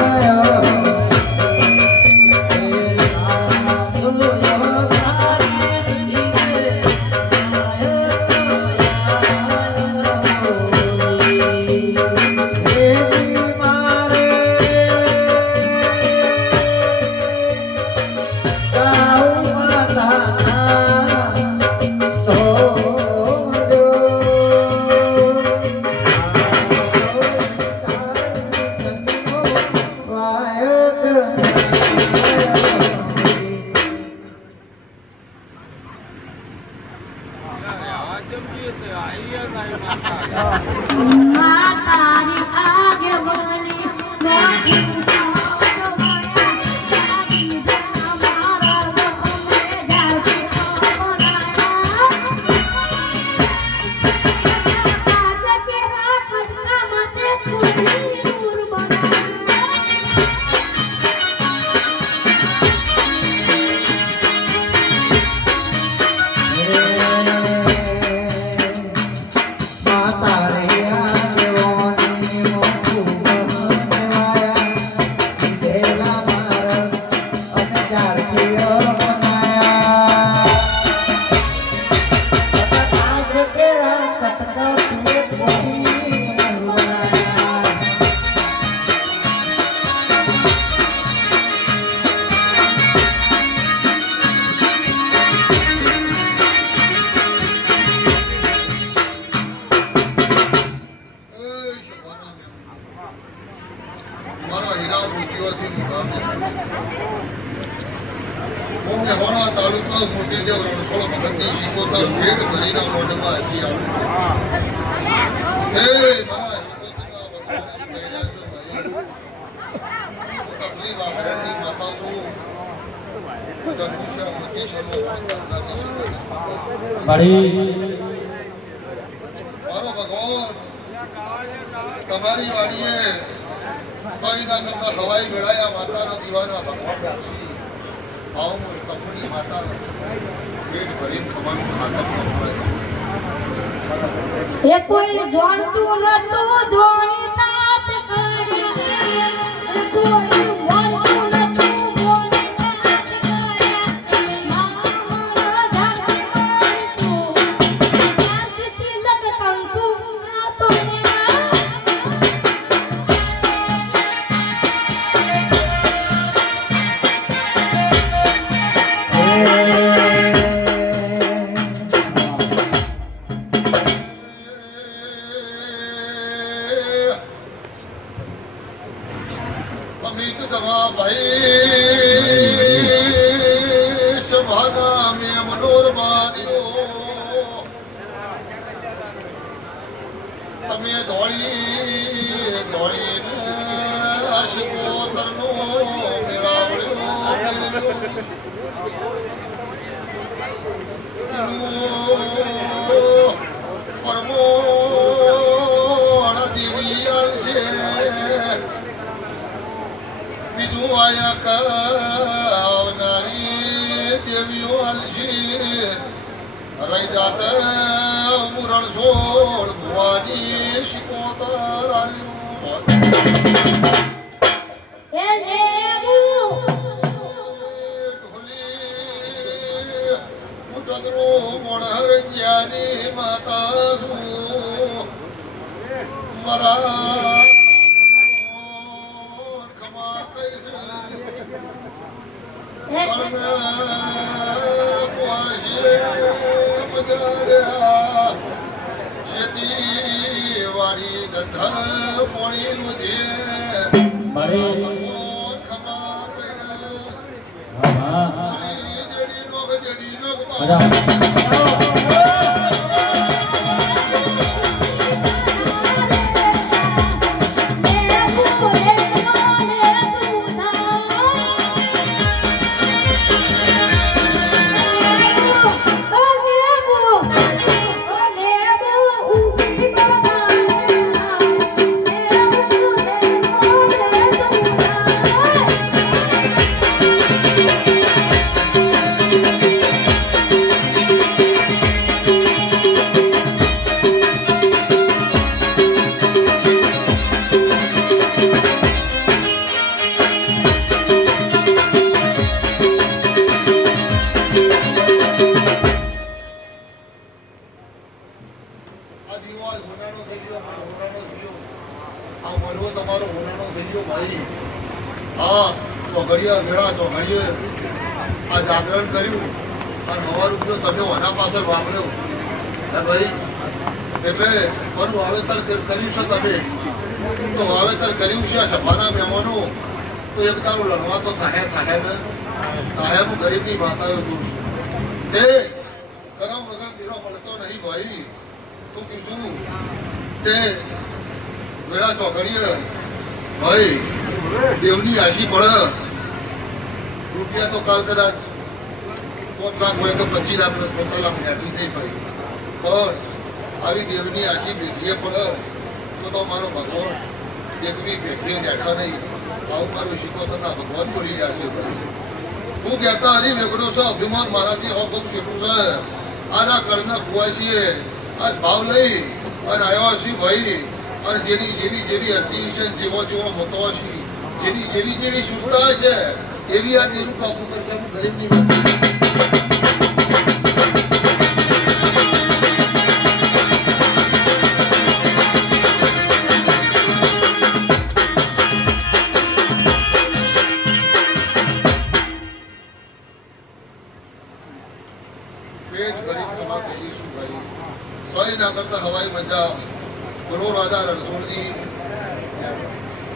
Yeah. માતાની આગેવાની મોટી માતા Amén. તાલુકા મોટી દેવ રણછોડ ભગતની શીખોતર ભેટ ભરીના મોઢમાં હસી આવું. હે મારા તકલીફ આભરણની માતા છું મારો ભગવાન તમારી વાડીએ સહીના કરતા હવાઈ મેળાયા માતાના દીવાના ભગવાન રાખશી આવું હું કંપની પેટ ભરીને ખવાનું ખાતર એ કોઈ જાણતું નતું જોણી અમિત દવા ભાઈ સભાના મે મનોર માર્યો તમે ધોળી ધોળીને અશકોતરનો મેળાવડ્યો આલશી રહી જાત મુરણ સોળ ભુવાની શિકોતર આલ્યું એ લેવું ઢોલી હું ચંદ્રો મોણહર જ્ઞાની માતા છું મારા ખમા કૈસે એ ખેતીવાડી ધંધા પોણી નું લેવું હા વેળા ચોઘડીએ આ જાગરણ કર્યું. અને હવા રૂપિયો તમે ઓના પાછળ વાપર્યો હે ભાઈ, એટલે પણ વાવેતર કર્યું છે તમે? તો વાવેતર કર્યું છે, સભાના મહેમાનો. તો એક તારું લડવા તો થાય થાય ને? થાય હું ગરીબની માતાઓ દૂર તે કરમ વગર દીરો મળતો નહીં ભાઈ. તું કીધું. તે વેળા ચોકડીએ ભાઈ, દેવની આશી પડે. રૂપિયા તો કાલ કદાચ પાંચ લાખ હોય તો પચીસ લાખ પચાસ લાખ બેઠી થઈ ભાઈ. પણ આવી દેવની આશી પેઢીએ પણ તો તો મારો ભગવાન દેવની પેઢીએ બેઠા નહીં. આવું મારું ના ભગવાન બોલી રહ્યા છે હું કહેતા હરી વેગડો છો, અભિમાન હો ખૂબ શીખું છે. આજ આ કરના કુવાસીએ આજ ભાવ લઈ અને આવ્યા છીએ ભાઈ. અને જેની જેવી જેવી અરજી છે, જેવો જેવો મતો છે જેની જેવી જેવી સુવિધા છે એવી આ દેવું કાબુ કરશે હું ગરીબની વાત. હવાઈ મજા. ગુરુ રાજા રણછોડની